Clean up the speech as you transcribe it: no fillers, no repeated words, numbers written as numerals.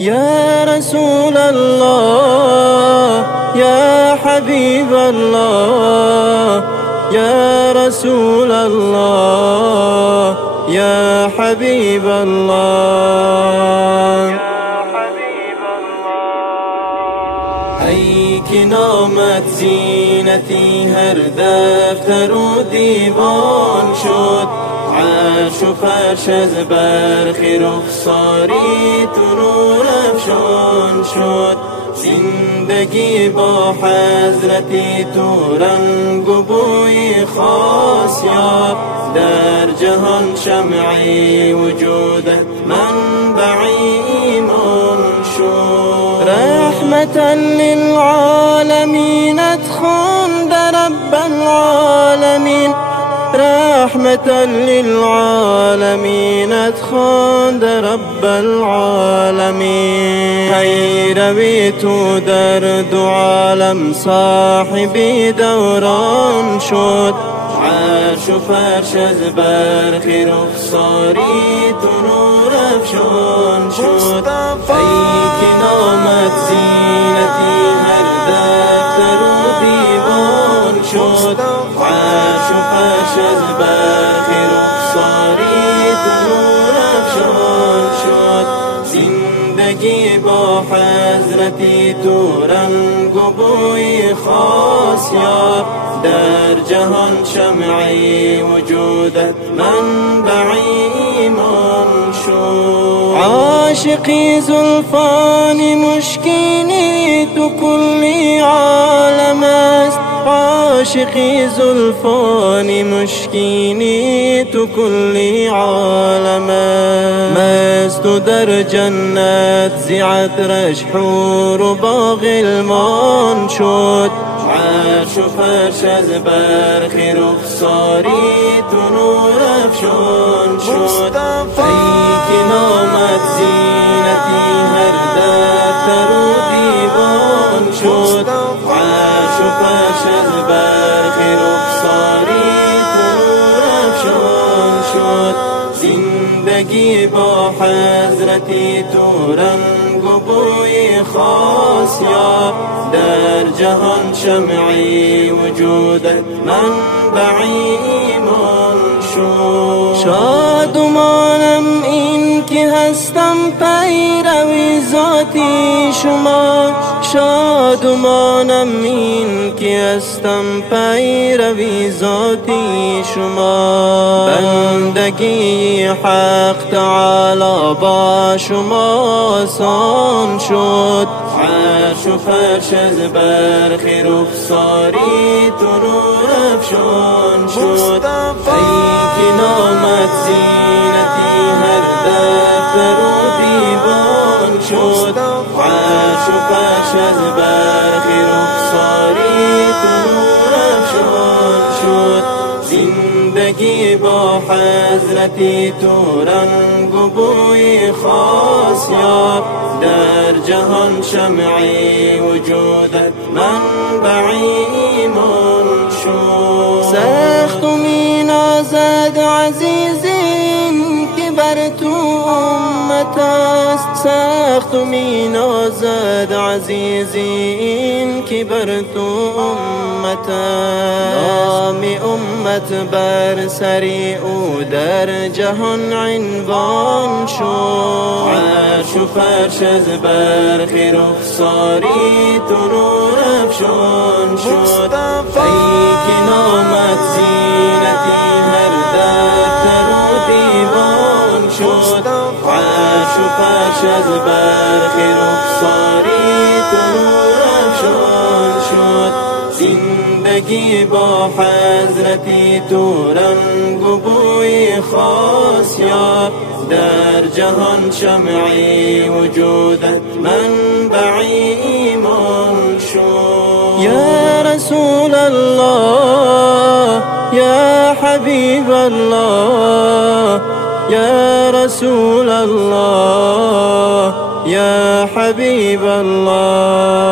يا رسول الله يا حبيب الله يا رسول الله يا حبيب الله. ای که نامت زینتی هر دفتر و دیوان شد، عرش و فرش از برخ رخساری تو نور افشان شد. زندگی با حضرتی تو رنگ و بوی خاص یافت، در جهان شمعی وجودت منبعی ایمان شد. رحمتا للعالمین ادخان در رب العالمین، رحمتا للعالمین ادخان در رب العالمین. هی روی تو در دو عالم صاحبی دوران شد، عرش و فرش از برخ رخساری تو نور افشان شد. ای که نامت زینتی هر دفتر و دیوان شد، عرش و فرش از برخ رخساری تو نور افشان شد. زندگی با حضرتی تو رنگ و بوی خاص یافت، در جهان شمعی وجودت منبعی ایمان شد. عاشقی زلفان مشکینی تو کلی عالم است، عاشقی زلفان مشکینی تو کلی عالم است. مست و در جنت زی عطرش حور و با غلمان شد، عرش و فرش از برخ رخساری تو نور افشان شد. ای که نامت زینتی هر دفتر و دیوان شد، عرش و فرش از برخ رخساری تو نور افشان شد. زندگی با حضرتی تو رنگ و بوی خاص یافت، در جهان شمعی وجودت منبعی ایمان شد. شادمانم این که هستم پیروی ذاتی شما، شادمانم این که هستم پیروی ذاتی شما. بندگی حق تعالی با شما آسان شد، عرش و فرش از برخ رخساری تو نور افشان شد. ای که نامت زینتی هر دفتر و دیوان شد، عرش و فرش از برخ رخساری تو نور افشان شد. زندگی با حضرتی تو رنگ و بوی خاص یافت، در جهان شمعی وجودت منبعی ایمان شد. سخت می نازد عزیزین که بر تو امت است، سخت می نازد عزیزین که بر تو امت است. نام امت بر سری او در جهان عنوان شد، عرش و فرش از برخ رخساری تو نور افشان شد. ای که نامت زینتی هر دفتر و دیوان شد، عرش و فرش از برخ رخساری تو نور افشان شد. زندگی با حضرتی تو رنگ و بوی خاص یافت، در جهان شمعی وجودت منبعی ایمان شد. یا رسول الله یا حبیب الله یا رسول الله یا حبیب الله.